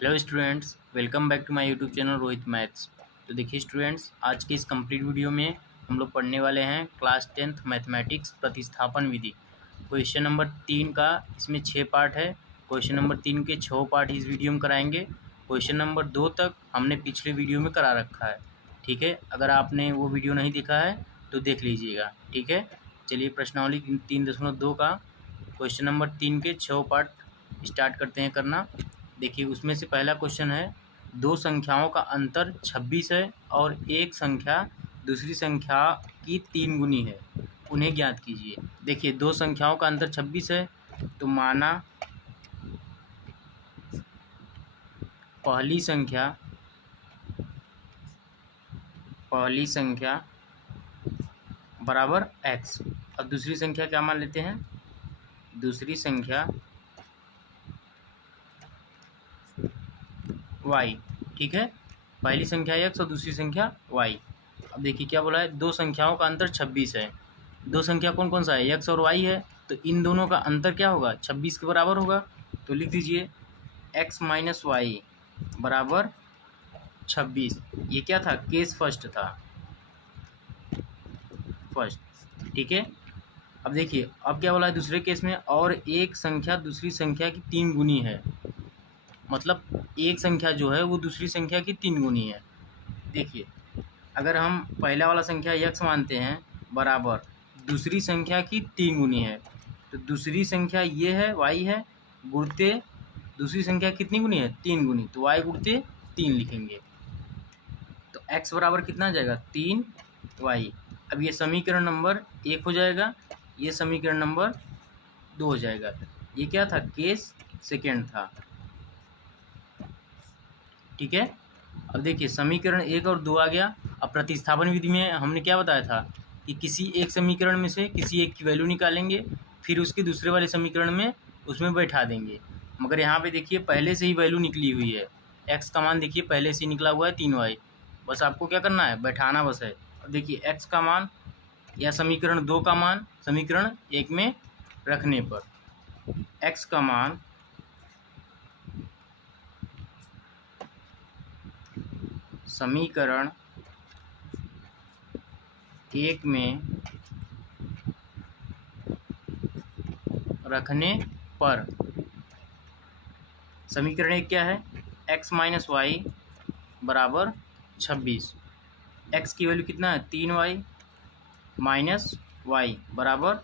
Hello students, welcome back to my YouTube channel Rohit maths. तो देखिए students, आज के इस कंप्लीट वीडियो में हम लोग पढ़ने वाले हैं क्लास 10th मैथमेटिक्स प्रतिस्थापन विधि। क्वेश्चन नंबर 3 का इसमें 6 पार्ट है। क्वेश्चन नंबर 3 के 6 पार्ट इस वीडियो में कराएंगे। क्वेश्चन नंबर 2 तक हमने पिछले वीडियो में करा रखा है, ठीक है। अगर आपने वो वीडियो नहीं देखा है तो देख लीजिएगा, ठीक है। चलिए प्रश्नावली 3.2 का क्वेश्चन नंबर 3 के 6 पार्ट स्टार्ट करते हैं करना। देखिए उसमें से पहला क्वेश्चन है, दो संख्याओं का अंतर 26 है और एक संख्या दूसरी संख्या की 3 गुनी है, उन्हें ज्ञात कीजिए। देखिए दो संख्याओं का अंतर 26 है, तो माना पहली संख्या बराबर x और दूसरी संख्या क्या मान लेते हैं, दूसरी संख्या y, ठीक है। पहली संख्या x और दूसरी संख्या y। अब देखिए क्या बोला है, दो संख्याओं का अंतर 26 है। दो संख्या कौन कौन सा है, x और y है, तो इन दोनों का अंतर क्या होगा, 26 के बराबर होगा। तो लिख दीजिए x माइनस वाई बराबर 26। ये क्या था, केस फर्स्ट था, फर्स्ट, ठीक है। अब देखिए अब क्या बोला है दूसरे केस में, और एक संख्या दूसरी संख्या की 3 गुनी है, मतलब एक संख्या जो है वो दूसरी संख्या की 3 गुनी है। देखिए अगर हम पहला वाला संख्या x मानते हैं बराबर दूसरी संख्या की 3 गुनी है, तो दूसरी संख्या ये है y है, गुणते दूसरी संख्या कितनी गुनी है, 3 गुनी, तो y गुणते 3 लिखेंगे। तो x बराबर कितना आ जाएगा, 3y। अब ये समीकरण नंबर 1 हो जाएगा, ये समीकरण नंबर 2 हो जाएगा। ये क्या था, केस सेकेंड था, ठीक है। अब देखिए समीकरण 1 और 2 आ गया। अब प्रतिस्थापन विधि में हमने क्या बताया था कि किसी एक समीकरण में से किसी एक की वैल्यू निकालेंगे, फिर उसके दूसरे वाले समीकरण में उसमें बैठा देंगे। मगर यहाँ पे देखिए पहले से ही वैल्यू निकली हुई है, x का मान देखिए पहले से ही निकला हुआ है 3y, बस आपको क्या करना है, बैठाना बस है। अब देखिए x का मान या समीकरण 2 का मान समीकरण 1 में रखने पर x का मान समीकरण 1 में रखने पर, समीकरण 1 क्या है, x माइनस वाई बराबर 26। x की वैल्यू कितना है, 3y माइनस वाई बराबर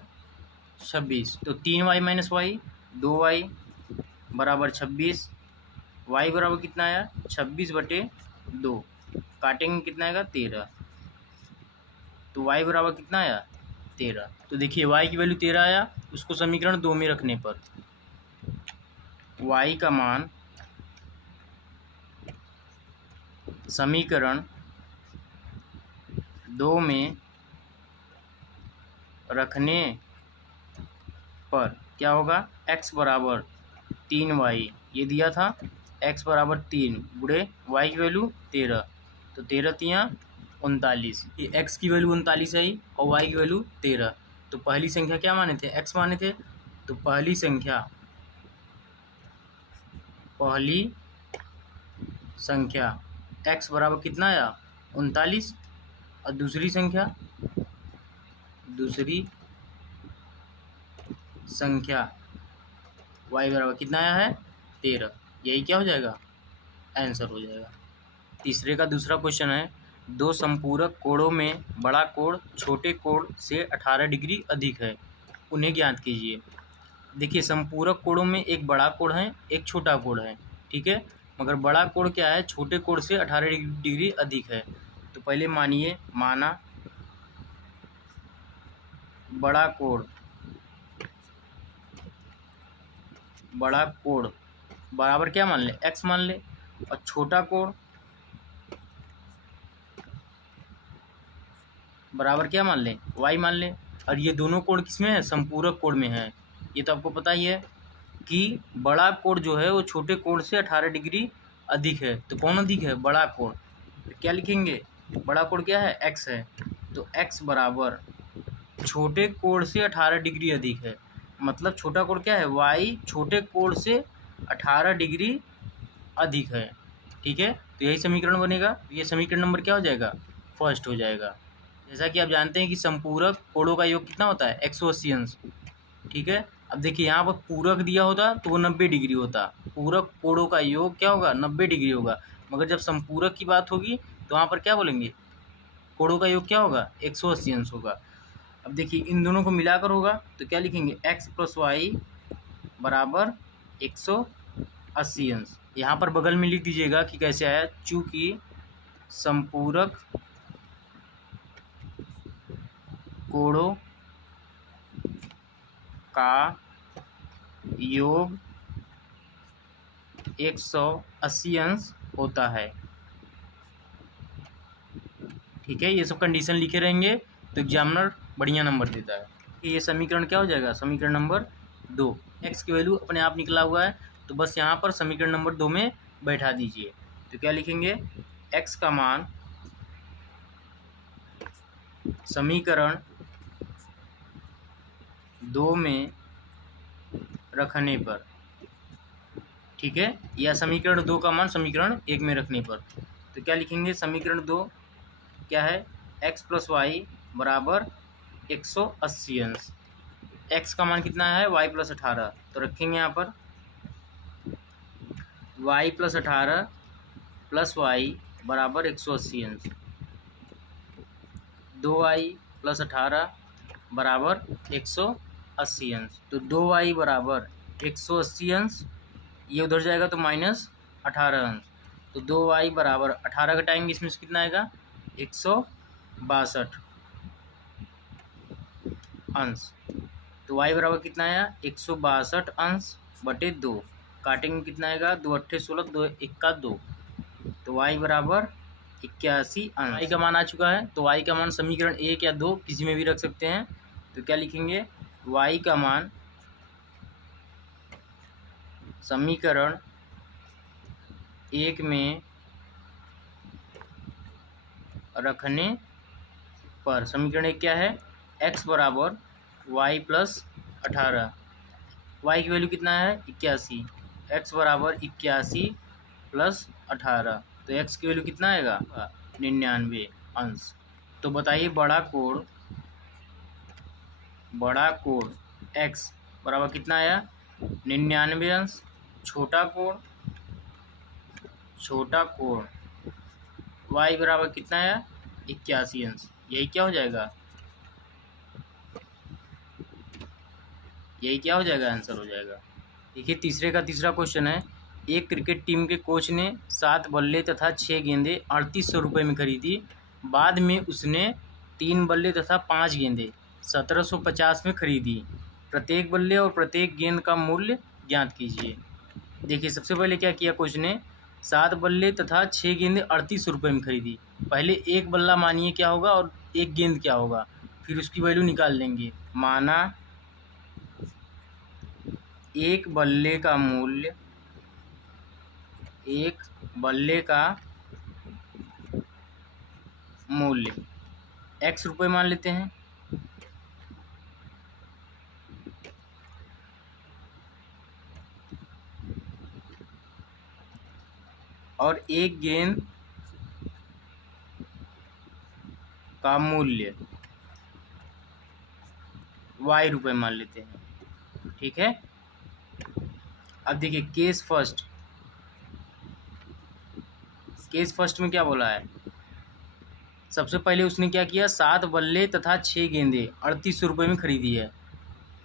26। तो 3y माइनस वाई 2y बराबर 26। y बराबर कितना आया, 26/2, काटेंगे कितना आएगा, 13। तो y बराबर कितना आया, 13। तो देखिए y की वैल्यू 13 आया, उसको समीकरण 2 में रखने पर y का मान समीकरण 2 में रखने पर क्या होगा, x बराबर 3y, ये दिया था x बराबर 3 गुणे y की वैल्यू 13, तो 13×3 39, ये x की वैल्यू 39 है और y की वैल्यू 13। तो पहली संख्या क्या माने थे, x माने थे, तो पहली संख्या x बराबर कितना आया, 39, और दूसरी संख्या y बराबर कितना आया है, 13। यही क्या हो जाएगा, आंसर हो जाएगा। तीसरे का दूसरा क्वेश्चन है, दो संपूरक कोणों में बड़ा कोण छोटे कोण से 18 डिग्री अधिक है, उन्हें ज्ञात कीजिए। देखिए संपूरक कोणों में एक बड़ा कोण है, एक छोटा कोण है, ठीक है। मगर बड़ा कोण क्या है, छोटे कोण से 18 डिग्री अधिक है। तो पहले माना बड़ा कोण बराबर क्या मान ले, x मान ले, और छोटा कोण बराबर क्या मान लें, y मान लें। और ये दोनों कोण किसमें है, संपूरक कोण में है। ये तो आपको पता ही है कि बड़ा कोण जो है वो छोटे कोण से 18 डिग्री अधिक है। तो कौन अधिक है, बड़ा कोण। तो क्या लिखेंगे, बड़ा कोण क्या है, x है, तो x बराबर छोटे कोण से 18 डिग्री अधिक है, मतलब छोटा कोण क्या है, y छोटे कोण से 18 डिग्री अधिक है। ठीक है, तो यही समीकरण बनेगा। ये समीकरण नंबर क्या हो जाएगा? फर्स्ट हो जाएगा। जैसा कि आप जानते हैं कि संपूरक कोणों का योग कितना होता है? 180 अंश। ठीक है, अब देखिए यहाँ पर पूरक दिया होता तो वो 90 डिग्री होता। पूरक कोणों का योग क्या होगा? 90 डिग्री होगा। मगर जब संपूरक की बात होगी तो वहाँ पर क्या बोलेंगे? कोणों का योग क्या होगा? 180 अंश होगा। अब देखिए इन दोनों को मिलाकर होगा तो क्या लिखेंगे? x प्लस वाई बराबर 180 अंश। यहाँ पर बगल में लिख दीजिएगा कि कैसे आया। चूँकि संपूरक कोणों का योग 180 अंश होता है। ठीक है, ये सब कंडीशन लिखे रहेंगे तो एग्जामिनर बढ़िया नंबर देता है। ये समीकरण क्या हो जाएगा? समीकरण नंबर 2। x की वैल्यू अपने आप निकला हुआ है तो बस यहाँ पर समीकरण नंबर 2 में बैठा दीजिए। तो क्या लिखेंगे? x का मान समीकरण 2 में रखने पर, ठीक है, या समीकरण 2 का मान समीकरण 1 में रखने पर, तो क्या लिखेंगे? समीकरण 2 क्या है? x प्लस वाई बराबर 180 अंश। x का मान कितना है? y प्लस 18, तो रखेंगे यहाँ पर y प्लस 18 प्लस वाई बराबर 180 अंश। 2y प्लस 18 बराबर 180 अंश। तो 2y बराबर 180 अंश, ये उधर जाएगा तो माइनस 18 अंश। तो 2y बराबर 18 घटाएंगे इसमें से कितना आएगा? 162 अंश। तो y बराबर कितना आया? 162 अंश बटे 2। काटेंगे कितना आएगा? 2 अट्ठे 16, 2 इक्का 2, तो y बराबर 81 अंश। y का मान आ चुका है तो y का मान समीकरण 1 या 2 किसी में भी रख सकते हैं। तो क्या लिखेंगे? y का मान समीकरण 1 में रखने पर, समीकरण 1 क्या है? x बराबर y प्लस 18, y की वैल्यू कितना है? 81, x बराबर 81 प्लस 18, तो x की वैल्यू कितना आएगा? 99 अंश। तो बताइए बड़ा कोण x बराबर कितना आया? 99 अंश। छोटा कोण y बराबर कितना आया? 81 अंश। यही क्या हो जाएगा? यही क्या हो जाएगा? आंसर हो जाएगा। देखिए तीसरे का तीसरा क्वेश्चन है। एक क्रिकेट टीम के कोच ने 7 बल्ले तथा 6 गेंदें 3800 रुपये में खरीदी। बाद में उसने 3 बल्ले तथा 5 गेंदें 1750 में खरीदी। प्रत्येक बल्ले और प्रत्येक गेंद का मूल्य ज्ञात कीजिए। देखिए सबसे पहले क्या किया कोच ने? 7 बल्ले तथा 6 गेंदें 3800 रुपये में खरीदी। पहले एक बल्ला मानिए क्या होगा और एक गेंद क्या होगा, फिर उसकी वैल्यू निकाल लेंगे। माना एक बल्ले का मूल्य x रुपये मान लेते हैं, और एक गेंद का मूल्य y रुपये मान लेते हैं। ठीक है, अब देखिए केस फर्स्ट में क्या बोला है? सबसे पहले उसने क्या किया? 7 बल्ले तथा 6 गेंदें 3800 रुपये में खरीदी है।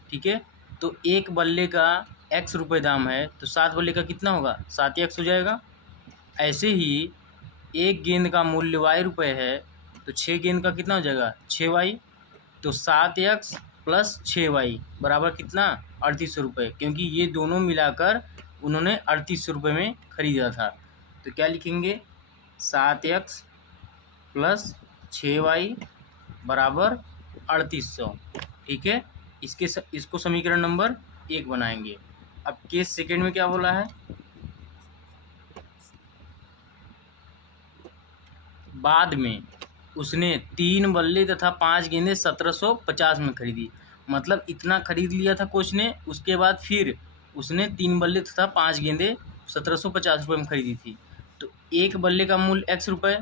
ठीक है, तो एक बल्ले का x रुपये दाम है तो 7 बल्ले का कितना होगा? 7x हो जाएगा। ऐसे ही एक गेंद का मूल्य y रुपये है तो 6 गेंद का कितना हो जाएगा? 6y। तो 7x प्लस 6y बराबर कितना? 3800 रुपये, क्योंकि ये दोनों मिलाकर उन्होंने 3800 रुपये में खरीदा था। तो क्या लिखेंगे? 7x प्लस 6y बराबर 3800। ठीक है, इसको समीकरण नंबर 1 बनाएंगे। अब केस सेकेंड में क्या बोला है? बाद में उसने 3 बल्ले तथा 5 गेंदें 1750 में खरीदी। मतलब इतना खरीद लिया था कोच ने, उसके बाद फिर उसने 3 बल्ले तथा 5 गेंदें 1750 में खरीदी थी। तो एक बल्ले का मूल्य x रुपये,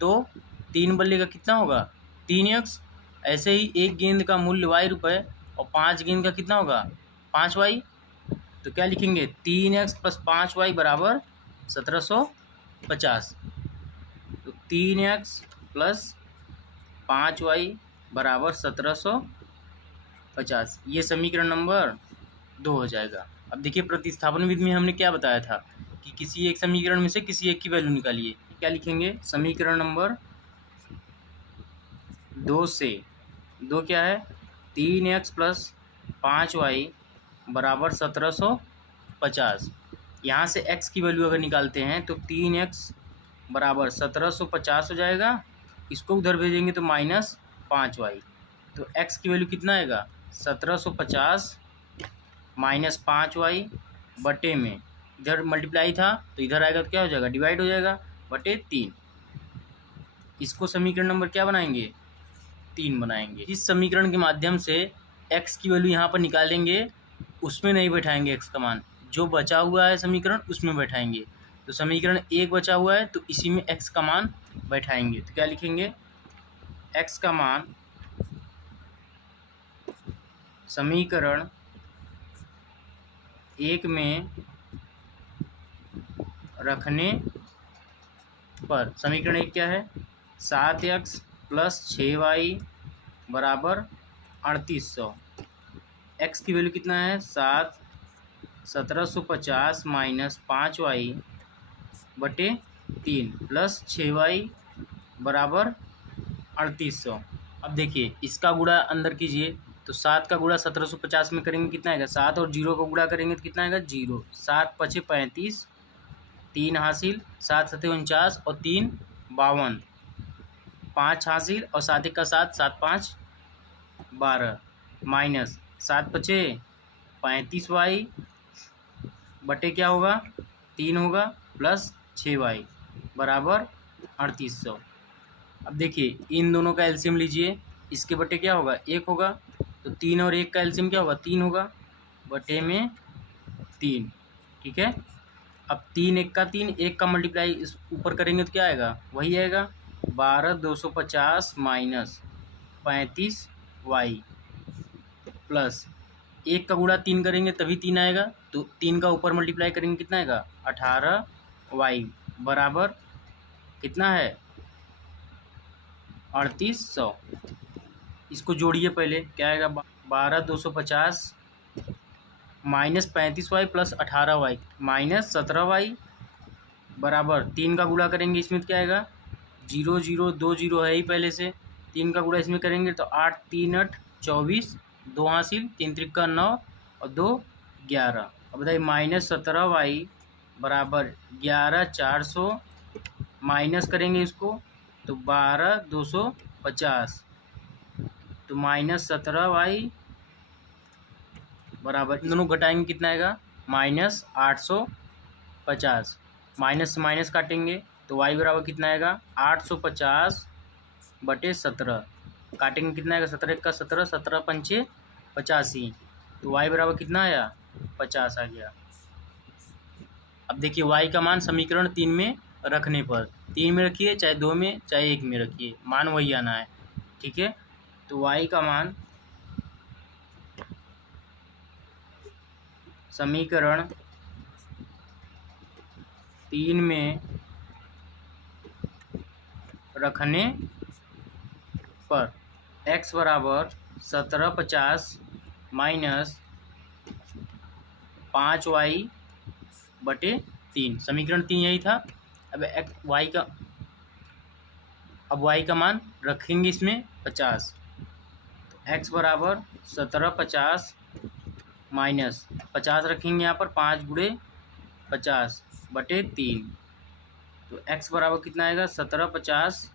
तो 3 बल्ले का कितना होगा 3x। ऐसे ही एक गेंद का मूल्य y रुपये और 5 गेंद का कितना होगा 5y। तो क्या लिखेंगे 3x + 5y बराबर 1750। तो 3x + 5y बराबर 1750। ये समीकरण नंबर 2 हो जाएगा। अब देखिए प्रतिस्थापन विधि में हमने क्या बताया था कि किसी एक समीकरण में से किसी एक की वैल्यू निकालिए। क्या लिखेंगे समीकरण नंबर 2 से 2 क्या है 3x + 5y बराबर 1750। यहाँ से x की वैल्यू अगर निकालते हैं तो 3x बराबर 1750 हो जाएगा। इसको उधर भेजेंगे तो -5y। तो x की वैल्यू कितना आएगा 1750 - 5y बटे में, इधर मल्टीप्लाई था तो इधर आएगा तो क्या हो जाएगा डिवाइड हो जाएगा बटे 3। इसको समीकरण नंबर क्या बनाएंगे 3 बनाएंगे। इस समीकरण के माध्यम से x की वैल्यू यहाँ पर निकालेंगे, उसमें नहीं बैठाएंगे x का मान, जो बचा हुआ है समीकरण उसमें बैठाएंगे। तो समीकरण 1 बचा हुआ है तो इसी में x का मान बैठाएंगे। तो क्या लिखेंगे x का मान समीकरण 1 में रखने पर, समीकरण 1 क्या है 7x + 6y बराबर 3800। x की वैल्यू कितना है 1750 - 5y बटे 3 + 6y बराबर 3800। अब देखिए इसका गुणा अंदर कीजिए तो 7 का गुणा 1750 में करेंगे कितना आएगा 7 और 0 का गुणा करेंगे तो कितना आएगा 0। 7 × 5 = 35, 3 हासिल, 7 × 7 = 49 और 3 = 52, 5 हासिल और 7 × 1 = 7, 7 × 5 = 12 माइनस 7 × 5 = 35y बटे क्या होगा 3 होगा प्लस 6y बराबर 3800। अब देखिए इन दोनों का एलसीएम लीजिए, इसके बटे क्या होगा 1 होगा, तो 3 और 1 का एलसीएम क्या होगा 3 होगा बटे में 3। ठीक है, अब 3 1 का 3, 1 का मल्टीप्लाई इस ऊपर करेंगे तो क्या आएगा वही आएगा 12250 माइनस 35y प्लस 1 का गुणा 3 करेंगे तभी 3 आएगा, तो 3 का ऊपर मल्टीप्लाई करेंगे कितना आएगा 18y बराबर कितना है 3800। इसको जोड़िए पहले क्या आएगा 12250 minus 35y plus 18y minus 17y बराबर 3 का गुणा करेंगे इसमें तो क्या आएगा 0 0 2 0 है ही पहले से, 3 का गुणा इसमें करेंगे तो 8 3 8 24, 2 हासिल, 3 × 3 = 9 और 2 11। अब बताइए -17y बराबर 11400 माइनस करेंगे इसको तो 12250, तो -17y बराबर इन दोनों घटाएंगे कितना आएगा -850, माइनस से माइनस काटेंगे तो y बराबर कितना आएगा 850 बटे 17, काटेंगे कितना आएगा 17 × 1 = 17, 17 × 5 = 85, तो y बराबर कितना आया 50 आ गया। अब देखिए y का मान समीकरण 3 में रखने पर, 3 में रखिए चाहे 2 में चाहे 1 में रखिए, मान वही आना है। ठीक है, तो y का मान समीकरण 3 में रखने पर x बराबर 1750 माइनस 5y बटे 3, समीकरण 3 यही था। अब y का मान रखेंगे इसमें 50, तो x बराबर 1750 माइनस 50 रखेंगे यहाँ पर 5 × 50 बटे 3, तो x बराबर कितना आएगा 1750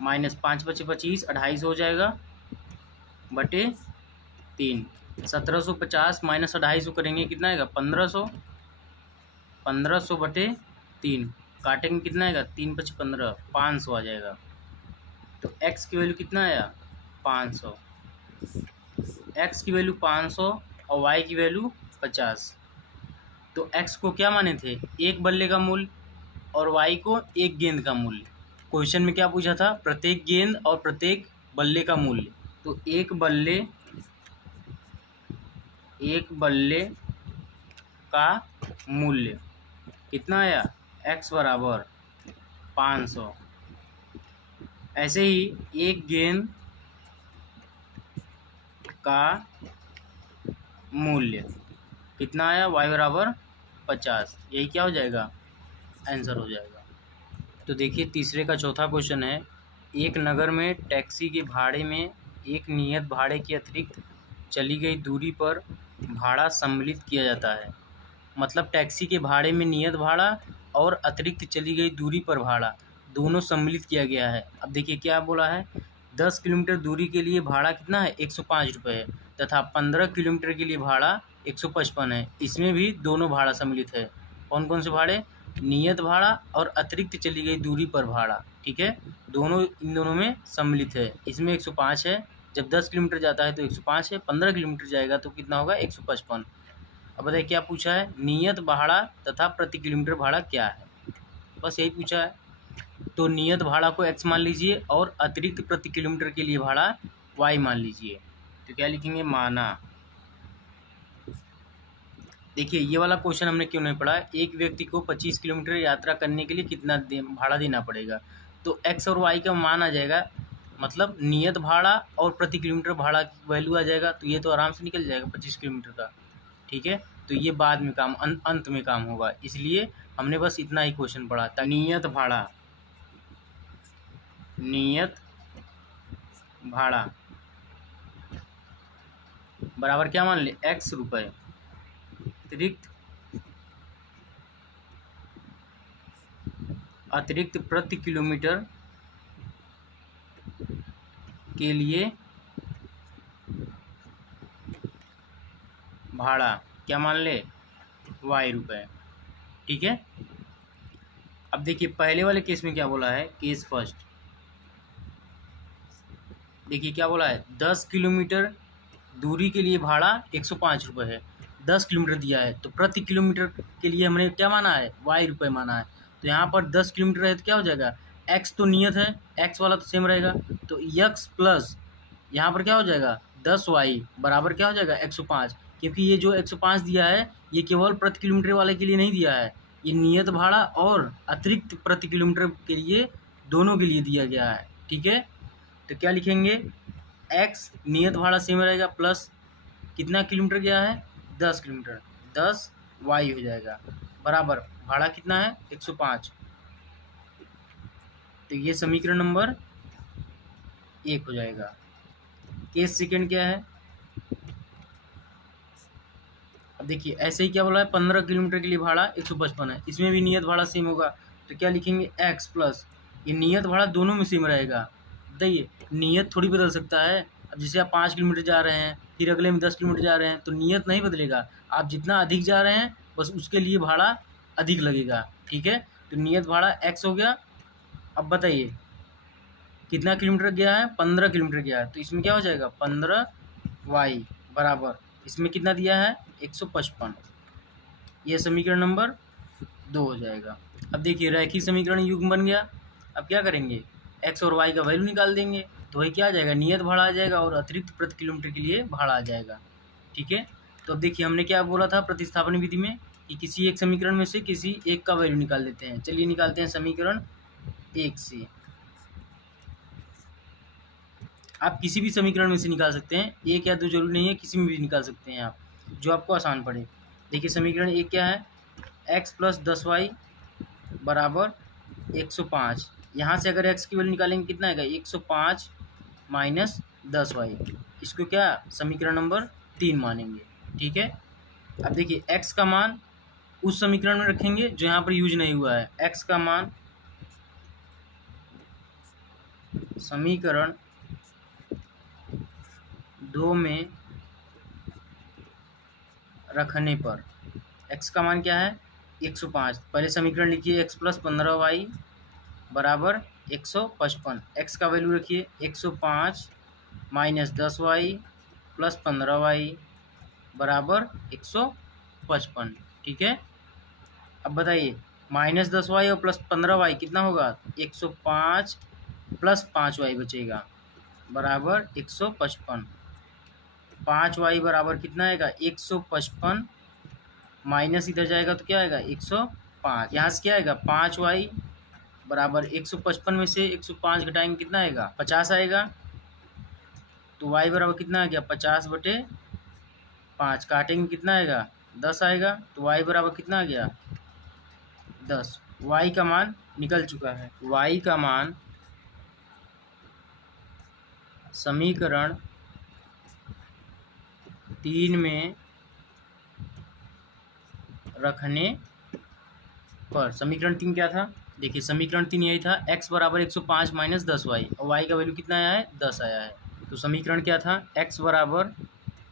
माइनस 5 × 5 = 25, 250 हो जाएगा बटे 3। 1750 माइनस 250 करेंगे कितना आएगा 1500, 1500 बटे 3, काटेंगे कितना आएगा 3 × 5 = 15, 500 आ जाएगा। तो x की वैल्यू कितना आया 500, x की वैल्यू 500 और y की वैल्यू 50। तो x को क्या माने थे, एक बल्ले का मूल्य, और y को एक गेंद का मूल्य। क्वेश्चन में क्या पूछा था, प्रत्येक गेंद और प्रत्येक बल्ले का मूल्य। तो एक बल्ले का मूल्य कितना आया, x बराबर 500। ऐसे ही एक गेंद का मूल्य कितना आया, y बराबर 50। यही क्या हो जाएगा, आंसर हो जाएगा। तो देखिए तीसरे का चौथा क्वेश्चन है, एक नगर में टैक्सी के भाड़े में एक नियत भाड़े के अतिरिक्त चली गई दूरी पर भाड़ा सम्मिलित किया जाता है। मतलब टैक्सी के भाड़े में नियत भाड़ा और अतिरिक्त चली गई दूरी पर भाड़ा दोनों सम्मिलित किया गया है। अब देखिए क्या बोला है, 10 किलोमीटर दूरी के लिए भाड़ा कितना है, 105 रुपये है, तथा 15 किलोमीटर के लिए भाड़ा 155 है। इसमें भी दोनों भाड़ा सम्मिलित है। कौन कौन से भाड़े, नियत भाड़ा और अतिरिक्त चली गई दूरी पर भाड़ा, ठीक है, दोनों इन दोनों में सम्मिलित है। इसमें 105 है, जब 10 किलोमीटर जाता है तो 105 है, 15 किलोमीटर जाएगा तो कितना होगा, 155। अब बताइए क्या पूछा है, नियत भाड़ा तथा प्रति किलोमीटर भाड़ा क्या है, बस यही पूछा है। तो नियत भाड़ा को x मान लीजिए और अतिरिक्त प्रति किलोमीटर के लिए भाड़ा y मान लीजिए। तो क्या लिखेंगे, माना। देखिए ये वाला क्वेश्चन हमने क्यों नहीं पढ़ा, एक व्यक्ति को 25 किलोमीटर यात्रा करने के लिए कितना भाड़ा देना पड़ेगा। तो x और y का मान आ जाएगा, मतलब नियत भाड़ा और प्रति किलोमीटर भाड़ा की वैल्यू आ जाएगा। तो ये तो आराम से निकल जाएगा 25 किलोमीटर का, ठीक है। तो ये बाद में काम अंत में काम होगा, इसलिए हमने बस इतना ही क्वेश्चन पढ़ा था। नियत भाड़ा बराबर क्या मान ले, x रुपये अतिरिक्त प्रति किलोमीटर के लिए भाड़ा क्या मान ले, y रुपये, ठीक है। अब देखिए पहले वाले केस में क्या बोला है, केस फर्स्ट, देखिए क्या बोला है, 10 किलोमीटर दूरी के लिए भाड़ा 105 रुपये है, 10 किलोमीटर दिया है, तो प्रति किलोमीटर के लिए हमने क्या माना है, y रुपये माना है। तो यहाँ पर 10 किलोमीटर है तो क्या हो जाएगा, x तो नियत है, x वाला तो सेम रहेगा, तो x प्लस यहाँ पर क्या हो जाएगा 10y बराबर क्या हो जाएगा 105। क्योंकि ये जो 105 दिया है ये केवल प्रति किलोमीटर वाले के लिए नहीं दिया है, ये नियत भाड़ा और अतिरिक्त प्रति किलोमीटर के लिए दोनों के लिए दिया गया है, ठीक है। तो क्या लिखेंगे, x नियत भाड़ा सेम रहेगा प्लस कितना किलोमीटर गया है, 10 किलोमीटर, 10 y हो जाएगा बराबर भाड़ा कितना है 105। तो ये समीकरण नंबर 1 हो जाएगा। केस सेकंड क्या है, अब देखिए ऐसे ही क्या बोला है, 15 किलोमीटर के लिए भाड़ा 155 है, इसमें भी नियत भाड़ा सेम होगा। तो क्या लिखेंगे, x प्लस ये नियत भाड़ा दोनों में सेम रहेगा। बताइए नियत थोड़ी बदल सकता है। अब जैसे आप 5 किलोमीटर जा रहे हैं फिर अगले में 10 किलोमीटर जा रहे हैं तो नियत नहीं बदलेगा, आप जितना अधिक जा रहे हैं बस उसके लिए भाड़ा अधिक लगेगा, ठीक है। तो नियत भाड़ा x हो गया। अब बताइए कितना किलोमीटर गया है, 15 किलोमीटर गया है, तो इसमें क्या हो जाएगा 15y बराबर इसमें कितना दिया है 155। यह समीकरण नंबर 2 हो जाएगा। अब देखिए रैखिक समीकरण युग्म बन गया। अब क्या करेंगे, x और y का वैल्यू निकाल देंगे, तो वही क्या आ जाएगा, नियत भाड़ा आ जाएगा और अतिरिक्त प्रति किलोमीटर के लिए भाड़ा आ जाएगा, ठीक है। तो अब देखिए हमने क्या बोला था प्रतिस्थापन विधि में कि किसी एक समीकरण में से किसी एक का वैल्यू निकाल देते हैं। चलिए निकालते हैं समीकरण 1 से। आप किसी भी समीकरण में से निकाल सकते हैं, एक या दो जरूरी नहीं है, किसी में भी निकाल सकते हैं आप, जो आपको आसान पड़े। देखिए समीकरण 1 क्या है, x प्लस 10y बराबर 105। यहाँ से अगर x की वैल्यू निकालेंगे कितना आएगा 105 माइनस 10y, इसको क्या समीकरण नंबर 3 मानेंगे, ठीक है। अब देखिए x का मान उस समीकरण में रखेंगे जो यहाँ पर यूज नहीं हुआ है, x का मान समीकरण 2 में रखने पर x का मान क्या है 105। पहले समीकरण लिखिए x प्लस 15y बराबर 155, x का वैल्यू रखिए 105 माइनस 10y प्लस 15y बराबर 155, ठीक है। अब बताइए, -10y और +15y कितना होगा? 105 प्लस 5y बचेगा बराबर 155। 5y बराबर कितना आएगा? 155 माइनस इधर जाएगा तो क्या आएगा? 105। यहाँ से क्या आएगा? 5y बराबर 155 में से 105 घटाएंगे कितना आएगा? 50 आएगा। तो y बराबर कितना आ गया? 50/5। काटेंगे कितना आएगा? 10 आएगा। तो y बराबर कितना आ गया? 10। y का मान निकल चुका है। y का मान समीकरण 3 में रखने पर, समीकरण 3 क्या था? देखिए समीकरण 3 यही था, x बराबर 105 माइनस 10y, और y का वैल्यू कितना आया है? 10 आया है। तो समीकरण क्या था? x बराबर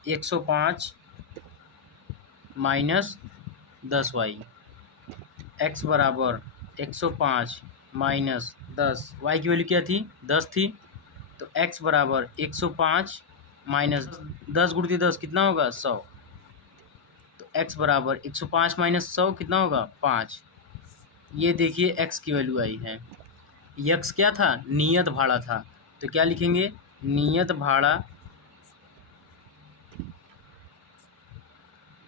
105 माइनस 10y, x बराबर 105 माइनस 10, y की वैल्यू क्या थी? 10 थी। तो x बराबर 105 माइनस 10 गुणित 10 कितना होगा? 100। तो x बराबर 105 माइनस 100 कितना होगा? 5। ये देखिए x की वैल्यू आई है। x क्या था? नियत भाड़ा था। तो क्या लिखेंगे? नियत भाड़ा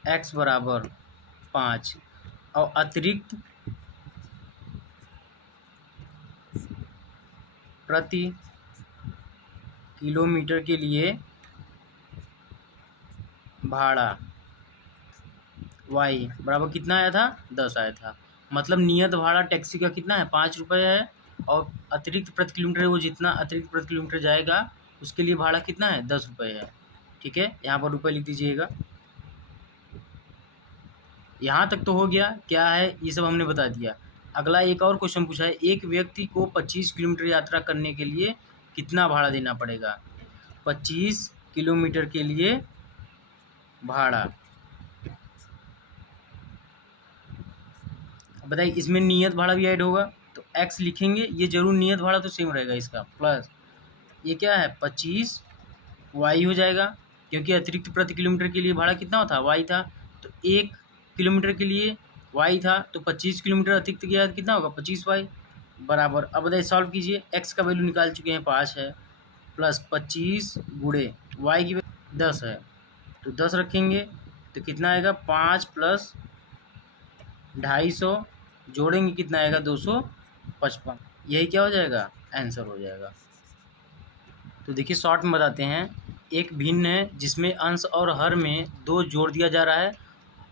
x बराबर 5 और अतिरिक्त प्रति किलोमीटर के लिए भाड़ा y बराबर कितना आया था? 10 आया था। मतलब नियत भाड़ा टैक्सी का कितना है? 5 रुपये है, और अतिरिक्त प्रति किलोमीटर, वो जितना अतिरिक्त प्रति किलोमीटर जाएगा उसके लिए भाड़ा कितना है? 10 रुपये है। ठीक है, यहाँ पर रुपये लिख दीजिएगा। यहाँ तक तो हो गया। क्या है ये सब हमने बता दिया। अगला एक और क्वेश्चन पूछा है, एक व्यक्ति को 25 किलोमीटर यात्रा करने के लिए कितना भाड़ा देना पड़ेगा? 25 किलोमीटर के लिए भाड़ा। बताइए, इसमें नियत भाड़ा भी ऐड होगा तो x लिखेंगे, ये जरूर नियत भाड़ा तो सेम रहेगा इसका, प्लस ये क्या है? 25 y हो जाएगा, क्योंकि अतिरिक्त प्रति किलोमीटर के लिए भाड़ा कितना था? y था। तो 1 किलोमीटर के लिए y था, तो 25 किलोमीटर अतिरिक्त गया कितना होगा? 25y बराबर। अब बताइए, सॉल्व कीजिए। x का वैल्यू निकाल चुके हैं, 5 है, प्लस 25 गुणे y की 10 है, तो 10 रखेंगे तो कितना आएगा? 5 प्लस 250 जोड़ेंगे कितना आएगा? 255। यही क्या हो जाएगा? आंसर हो जाएगा। तो देखिए शॉर्ट में बताते हैं, एक भिन्न है जिसमें अंश और हर में 2 जोड़ दिया जा रहा है,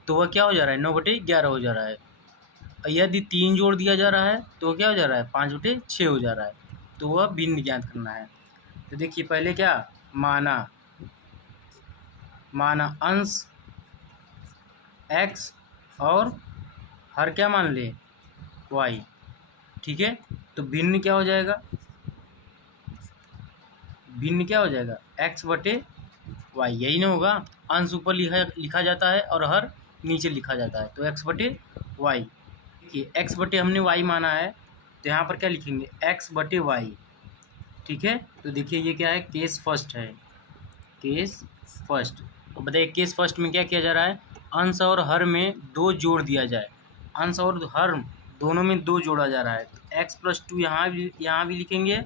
तो वह क्या हो जा रहा है? 9/11 हो जा रहा है। और यदि 3 जोड़ दिया जा रहा है तो वह क्या हो जा रहा है? 5/6 हो जा रहा है। तो वह भिन्न ज्ञात करना है। तो देखिए पहले क्या माना अंश x और हर क्या मान ले? y। ठीक है, तो भिन्न क्या हो जाएगा? भिन्न क्या हो जाएगा? x/y, यही ना होगा? अंश ऊपर लिखा जाता है और हर नीचे लिखा जाता है, तो x/y। देखिए x/ हमने y माना है, तो यहाँ पर क्या लिखेंगे? x/y। ठीक है, तो देखिए ये क्या है? केस फर्स्ट है, केस फर्स्ट। अब बताइए केस फर्स्ट में क्या किया जा रहा है? अंश और हर में 2 जोड़ दिया जाए। अंश और हर दोनों में 2 जोड़ा जा रहा है, तो x+2 यहाँ भी लिखेंगे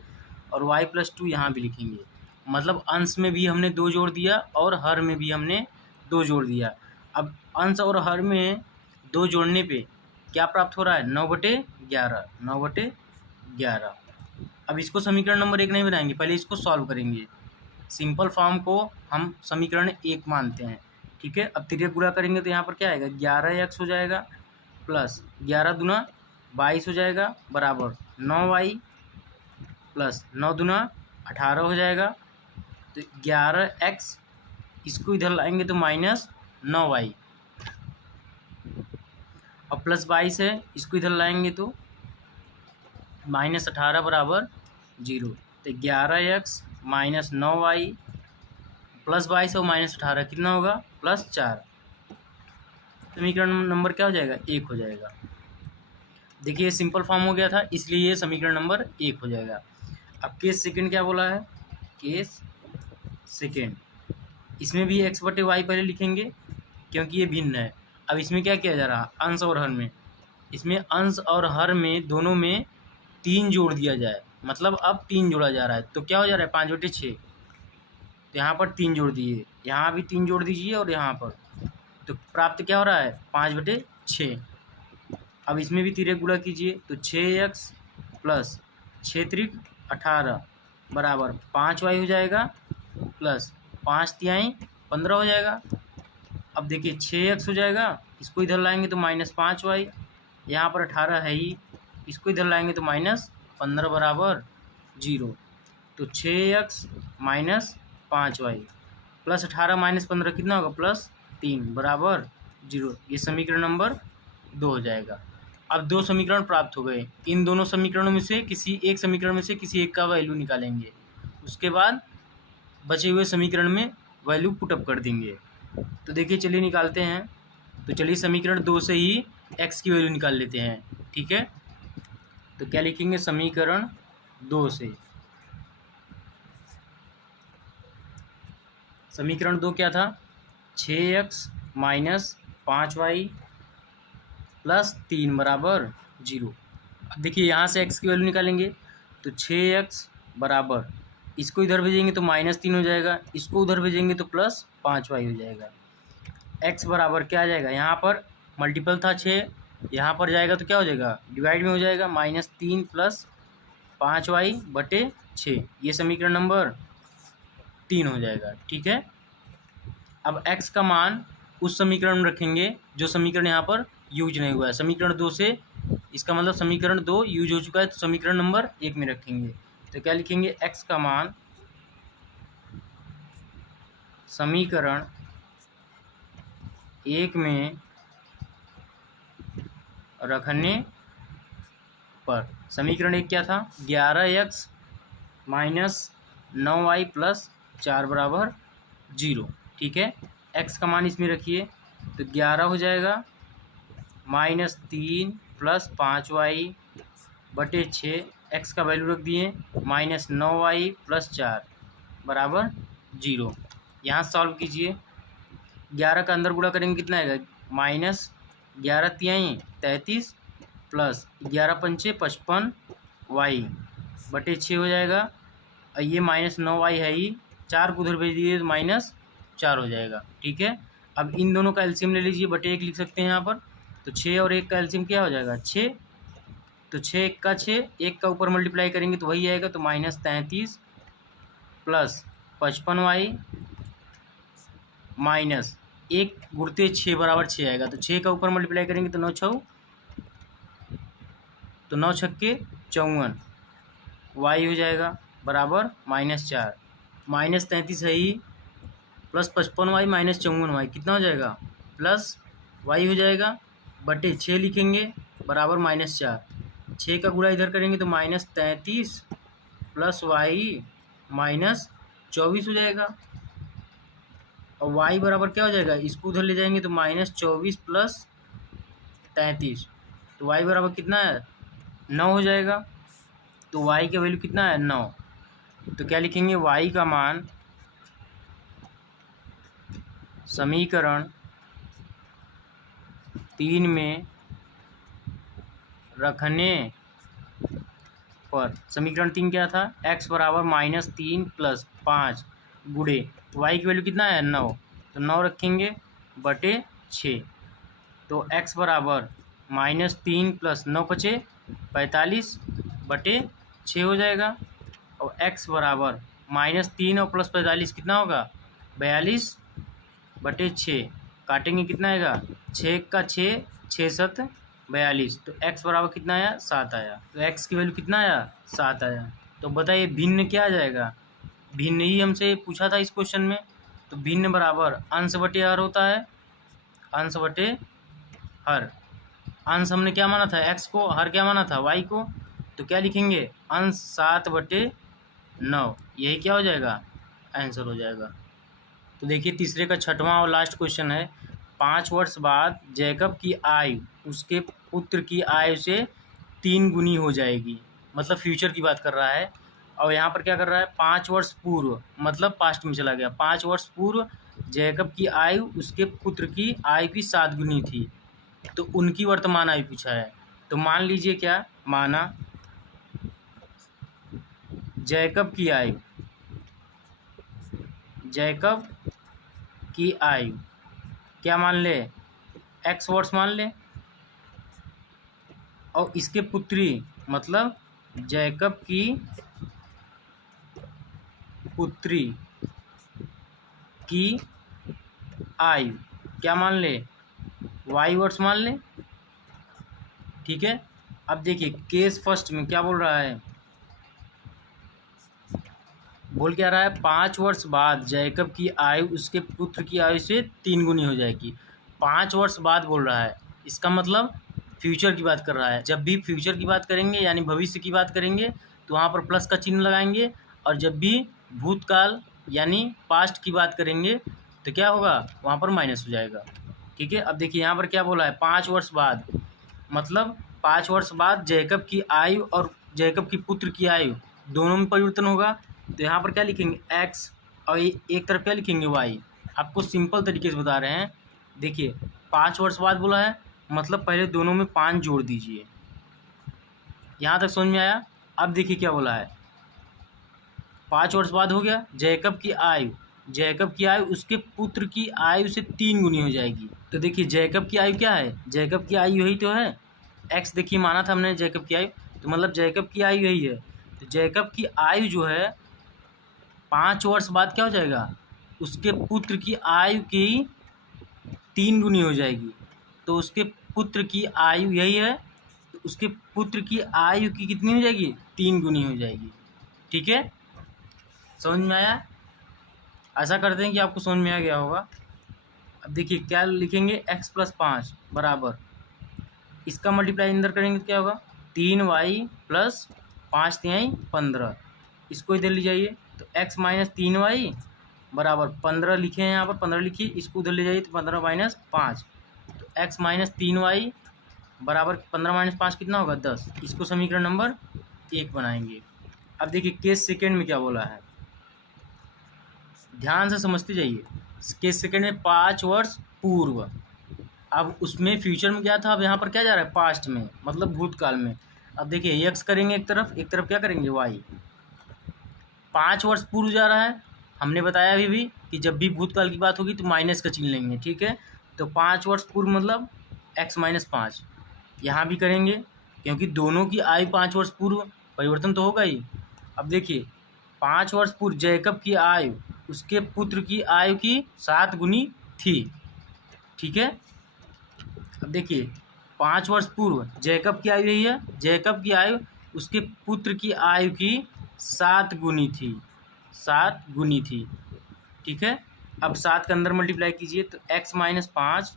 और y+2 यहाँ भी लिखेंगे। मतलब अंश में भी हमने 2 जोड़ दिया और हर में भी हमने 2 जोड़ दिया। अब अंश और हर में 2 जोड़ने पे क्या प्राप्त हो रहा है? 9/11। 9/11। अब इसको समीकरण नंबर 1 नहीं बनाएंगे, पहले इसको सॉल्व करेंगे। सिंपल फॉर्म को हम समीकरण 1 मानते हैं। ठीक है, अब तिर्यक गुणा करेंगे तो यहाँ पर क्या आएगा? 11x हो जाएगा, प्लस 11 दूना 22 हो जाएगा, बराबर 9y, प्लस 9 दूना 18 हो जाएगा। तो 11x, इसको इधर लाएंगे तो -9y, और प्लस 22 है, इसको इधर लाएंगे तो -18 बराबर 0। तो 11x माइनस 9y प्लस 22 और -18 कितना होगा? +4। समीकरण नंबर क्या हो जाएगा? 1 हो जाएगा। देखिए सिंपल फॉर्म हो गया था, इसलिए ये समीकरण नंबर 1 हो जाएगा। अब केस सेकंड क्या बोला है? केस सेकंड, इसमें भी x/y पहले लिखेंगे क्योंकि ये भिन्न है। अब इसमें क्या किया जा रहा है? अंश और हर में इसमें अंश और हर में दोनों में 3 जोड़ दिया जाए, मतलब अब 3 जोड़ा जा रहा है, तो क्या हो जा रहा है 5/6। तो यहाँ पर 3 जोड़ दिए, यहाँ भी 3 जोड़ दीजिए और यहाँ पर, तो प्राप्त क्या हो रहा है 5/6। अब इसमें भी तिर्यक गुणा कीजिए, तो 6x प्लस 6 × 18 बराबर 5y हो जाएगा, प्लस 5 तिहाई 15 हो जाएगा। अब देखिए 6x हो जाएगा, इसको इधर लाएंगे तो -5y, यहाँ पर 18 है ही, इसको इधर लाएंगे तो -15 बराबर 0। तो 6x minus 5y plus 18 minus 15 कितना होगा +3 बराबर 0। ये समीकरण नंबर 2 हो जाएगा। अब 2 समीकरण प्राप्त हो गए, इन दोनों समीकरणों में से किसी एक समीकरण में से किसी एक का वैल्यू निकालेंगे, उसके बाद बचे हुए समीकरण में वैल्यू पुटअप कर देंगे। तो देखिए चलिए निकालते हैं। तो चलिए समीकरण 2 से ही x की वैल्यू निकाल लेते हैं, ठीक है। तो क्या लिखेंगे समीकरण 2 से, समीकरण 2 क्या था 6x माइनस 5y प्लस 3 बराबर 0। अब देखिए यहाँ से x की वैल्यू निकालेंगे, तो 6x बराबर, इसको इधर भेजेंगे तो -3 हो जाएगा, इसको उधर भेजेंगे तो +5y हो जाएगा। x बराबर क्या आ जाएगा, यहाँ पर मल्टीपल था 6, यहाँ पर जाएगा तो क्या हो जाएगा डिवाइड में हो जाएगा, -3 + 5y/6। ये समीकरण नंबर 3 हो जाएगा, ठीक है। अब x का मान उस समीकरण में रखेंगे जो समीकरण यहाँ पर यूज नहीं हुआ है। समीकरण 2 से, इसका मतलब समीकरण 2 यूज हो चुका है, तो समीकरण नंबर 1 में रखेंगे। तो क्या लिखेंगे x का मान समीकरण 1 में रखने पर, समीकरण 1 क्या था 11x माइनस 9y प्लस 4 बराबर 0, ठीक है। x का मान इसमें रखिए, तो 11 हो जाएगा, -3 + 5y/6, x का वैल्यू रख दिए -9y + 4 बराबर 0। यहाँ सॉल्व कीजिए, 11 का अंदर गुणा करेंगे कितना आएगा -11 तिहाई 33 प्लस 11 पंचे 55 y/6 हो जाएगा, और ये -9y है ही, 4 को उधर भेज दीजिए तो -4 हो जाएगा, ठीक है। अब इन दोनों का एलसीएम ले लीजिए, /1 लिख सकते हैं यहाँ पर। तो 6 और 1 का एलसीएम क्या हो जाएगा 6, तो 6 1 का 6, 1 का ऊपर मल्टीप्लाई करेंगे तो वही आएगा, तो -33 प्लस 55y माइनस 1 गुणते 6 बराबर 6 आएगा, तो 6 का ऊपर मल्टीप्लाई करेंगे तो 9 छक्के 54 y हो जाएगा बराबर -4, -33 है ही, प्लस 55y माइनस 54y कितना हो जाएगा +y हो जाएगा, /6 लिखेंगे बराबर -4, 6 का गुणा इधर करेंगे तो -33 प्लस y -24 हो जाएगा, और y बराबर क्या हो जाएगा, इसको उधर ले जाएंगे तो -24 + 33, तो y बराबर कितना है 9 हो जाएगा। तो y का वैल्यू कितना है 9। तो क्या लिखेंगे y का मान समीकरण 3 में रखने पर, समीकरण 3 क्या था x बराबर -3 + 5 गुणे y की वैल्यू कितना है 9, तो 9 रखेंगे /6, तो x बराबर -3 + 9 × 5 45/6 हो जाएगा, और x बराबर -3 और +45 कितना होगा 42/6, काटेंगे कितना आएगा 6 का 6, 6 7 42, तो x बराबर कितना आया 7 आया। तो x की वैल्यू कितना आया 7 आया। तो बताइए भिन्न क्या आ जाएगा, भिन्न ही हमसे पूछा था इस क्वेश्चन में, तो भिन्न बराबर अंश बटे हर होता है, अंश बटे हर। अंश हमने क्या माना था x को, हर क्या माना था y को, तो क्या लिखेंगे अंश 7/9, यही क्या हो जाएगा आंसर हो जाएगा। तो देखिए तीसरे का छठवां और लास्ट क्वेश्चन है, 5 वर्ष बाद जैकब की आयु उसके पुत्र की आयु से 3 गुनी हो जाएगी, मतलब फ्यूचर की बात कर रहा है। और यहाँ पर क्या कर रहा है 5 वर्ष पूर्व, मतलब पास्ट में चला गया, 5 वर्ष पूर्व जैकब की आयु उसके पुत्र की आयु की 7 गुनी थी, तो उनकी वर्तमान आयु पूछा है। तो मान लीजिए क्या माना, जैकब की आयु क्या मान ले, x वर्ष मान ले, और इसके पुत्री मतलब जैकब की पुत्री की आयु क्या मान ले, y वर्ष मान ले। ठीक है, अब देखिए केस फर्स्ट में क्या बोल रहा है, बोल क्या रहा है, 5 वर्ष बाद जैकब की आयु उसके पुत्र की आयु से 3 गुनी हो जाएगी। 5 वर्ष बाद बोल रहा है, इसका मतलब फ्यूचर की बात कर रहा है। जब भी फ्यूचर की बात करेंगे यानी भविष्य की बात करेंगे तो वहाँ पर प्लस का चिन्ह लगाएंगे, और जब भी भूतकाल यानी पास्ट की बात करेंगे तो क्या होगा, वहाँ पर माइनस हो जाएगा। ठीक है, अब देखिए यहाँ पर क्या बोला है, 5 वर्ष बाद, मतलब 5 वर्ष बाद जैकब की आयु और जैकब की पुत्र की आयु दोनों में परिवर्तन होगा। तो यहाँ पर क्या लिखेंगे, x, और एक तरफ क्या लिखेंगे, y। आपको सिंपल तरीके से बता रहे हैं। देखिए 5 वर्ष बाद बोला है, मतलब पहले दोनों में 5 जोड़ दीजिए। यहाँ तक समझ में आया। अब देखिए क्या बोला है, 5 वर्ष बाद हो गया, जैकब की आयु उसके पुत्र की आयु से 3 गुनी हो जाएगी। तो देखिए जैकब की आयु क्या है, जैकब की आयु यही तो है, x देखिए माना था हमने जैकब की आयु, तो मतलब जैकब की आयु यही है। तो जैकब की आयु जो है 5 वर्ष बाद क्या हो जाएगा, उसके पुत्र की आयु की 3 गुनी हो जाएगी। तो उसके पुत्र की आयु यही है, तो उसके पुत्र की आयु की कितनी हो जाएगी, 3 गुनी हो जाएगी। ठीक है, समझ में आया। ऐसा करते हैं कि आपको समझ में आ गया होगा। अब देखिए क्या लिखेंगे, x + 5 बराबर, इसका मल्टीप्लाई अंदर करेंगे तो क्या होगा, 3y + 5 × 15। इसको इधर ले जाइए तो x - 3y बराबर 15 लिखे हैं, यहाँ पर 15 लिखिए, इसको उधर ले जाइए तो 15 - 5, तो x - 3y बराबर 15 - 5 कितना होगा, 10। इसको समीकरण नंबर 1 बनाएंगे। अब देखिए केस सेकेंड में क्या बोला है, ध्यान से समझते जाइए। केस सेकेंड में 5 वर्ष पूर्व, अब उसमें फ्यूचर में क्या था, अब यहाँ पर क्या जा रहा है, पास्ट में, मतलब भूतकाल में। अब देखिए x करेंगे एक तरफ क्या करेंगे, y। 5 वर्ष पूर्व जा रहा है, हमने बताया अभी भी कि जब भी भूतकाल की बात होगी तो माइनस का चिन्ह लेंगे। ठीक है, तो 5 वर्ष पूर्व मतलब x - 5 यहाँ भी करेंगे, क्योंकि दोनों की आयु 5 वर्ष पूर्व, परिवर्तन तो होगा ही। अब देखिए 5 वर्ष पूर्व जैकब की आयु उसके पुत्र की आयु की 7 गुनी थी। ठीक है, अब देखिए 5 वर्ष पूर्व जैकब की आयु यही है, जैकब की आयु उसके पुत्र की आयु की 7 गुनी थी, 7 गुनी थी। ठीक है, अब 7 के अंदर मल्टीप्लाई कीजिए तो x - 5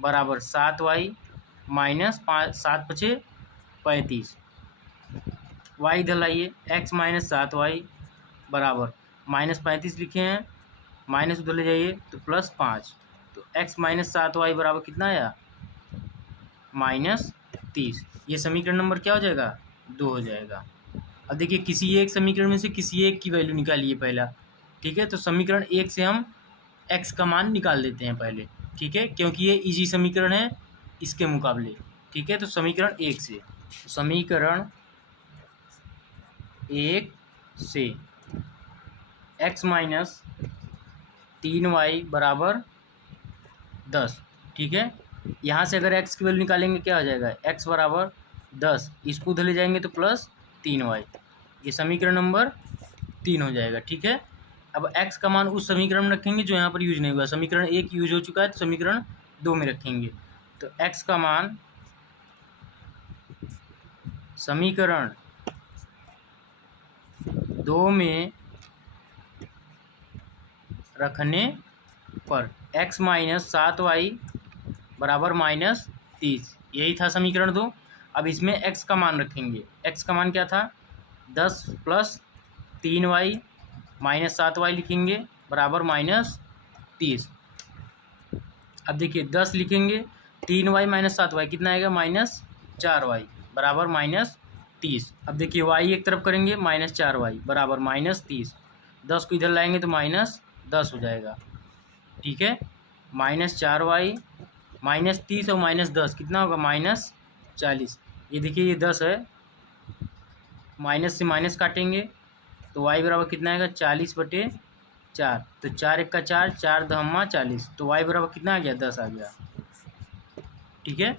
बराबर 7y - 5, 7 × 5 = 35। y इधर लाइए, x - 7y बराबर -35 लिखे हैं, माइनस उधर ले जाइए तो +5, तो x - 7y बराबर कितना आया, -30। ये समीकरण नंबर क्या हो जाएगा, 2 हो जाएगा। अब देखिए किसी एक समीकरण में से किसी एक की वैल्यू निकालिए पहला। ठीक है, तो समीकरण 1 से हम x का मान निकाल देते हैं पहले। ठीक है, क्योंकि ये इजी समीकरण है इसके मुकाबले। ठीक है, तो समीकरण 1 से, समीकरण 1 से x - 3y बराबर 10। ठीक है, यहाँ से अगर x की वैल्यू निकालेंगे क्या हो जाएगा, x बराबर 10, इसको उधर ले जाएंगे तो +3y, ये समीकरण नंबर 3 हो जाएगा। ठीक है, अब x का मान उस समीकरण में रखेंगे जो यहाँ पर यूज नहीं हुआ, समीकरण 1 यूज हो चुका है तो समीकरण 2 में रखेंगे। तो x का मान समीकरण 2 में रखने पर x - 7y बराबर -30, यही था समीकरण 2। अब इसमें x का मान रखेंगे, x का मान क्या था, 10 + 3y - 7y लिखेंगे बराबर -30। अब देखिए 10 लिखेंगे, 3y - 7y कितना आएगा, -4y बराबर -30। अब देखिए y एक तरफ करेंगे, -4y बराबर -30, 10 को इधर लाएंगे तो -10 हो जाएगा। ठीक है, -4y -30 और -10 कितना होगा, -40। ये देखिए ये 10 है, माइनस से माइनस काटेंगे तो y बराबर कितना आएगा 40/4। तो 4 1 का 4, 4 दहम्मा 40, तो y बराबर कितना आ गया 10 आ गया। ठीक है,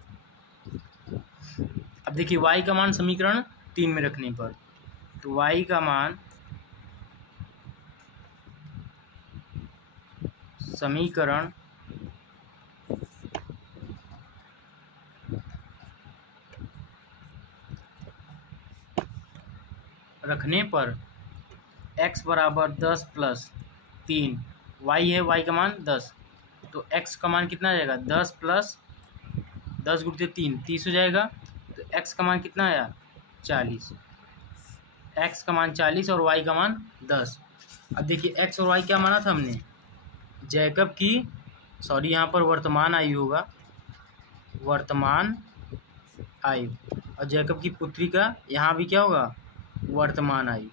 अब देखिए y का मान समीकरण 3 में रखने पर, तो y का मान समीकरण रखने पर x बराबर 10 + 3, y है, y का मान 10, तो x का मान कितना आ जाएगा 10 + 10 × 3 30 हो जाएगा। तो x का मान कितना आया 40, x का मान 40 और y का मान 10। अब देखिए x और y क्या माना था हमने, जैकब की, सॉरी यहाँ पर वर्तमान आयु होगा, वर्तमान आयु, और जैकब की पुत्री का यहाँ भी क्या होगा वर्तमान आयु।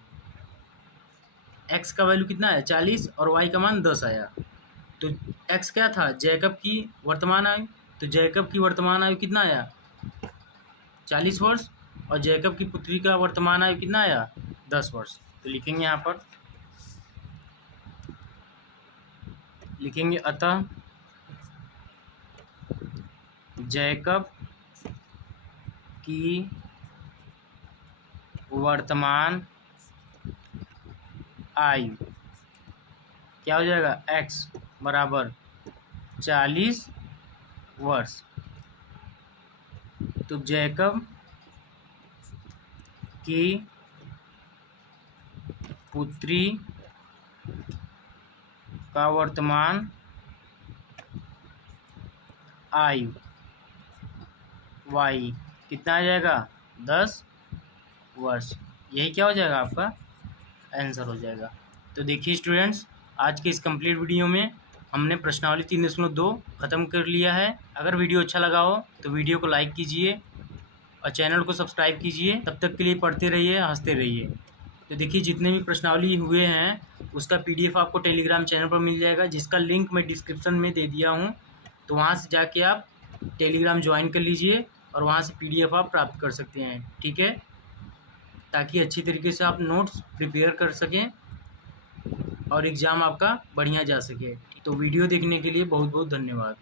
x का वैल्यू कितना है 40 और y का मान 10 आया। तो x क्या था जैकब की वर्तमान आयु, तो जैकब की वर्तमान आयु कितना आया 40 वर्ष, और जैकब की पुत्री का वर्तमान आयु कितना आया 10 वर्ष। तो लिखेंगे यहाँ पर, लिखेंगे अतः जैकब की वर्तमान आयु क्या हो जाएगा x बराबर 40 वर्ष। तो जैकब की पुत्री का वर्तमान आयु y कितना आ जाएगा 10 वर्ष। यही क्या हो जाएगा आपका आंसर हो जाएगा। तो देखिए स्टूडेंट्स, आज के इस कंप्लीट वीडियो में हमने प्रश्नावली 3.2 ख़त्म कर लिया है। अगर वीडियो अच्छा लगा हो तो वीडियो को लाइक कीजिए और चैनल को सब्सक्राइब कीजिए। तब तक के लिए पढ़ते रहिए, हंसते रहिए। तो देखिए जितने भी प्रश्नावली हुए हैं उसका PDF आपको टेलीग्राम चैनल पर मिल जाएगा, जिसका लिंक मैं डिस्क्रिप्शन में दे दिया हूँ। तो वहाँ से जाके आप टेलीग्राम ज्वाइन कर लीजिए और वहाँ से PDF आप प्राप्त कर सकते हैं। ठीक है, ताकि अच्छी तरीके से आप नोट्स प्रिपेयर कर सकें और एग्ज़ाम आपका बढ़िया जा सके। तो वीडियो देखने के लिए बहुत बहुत धन्यवाद।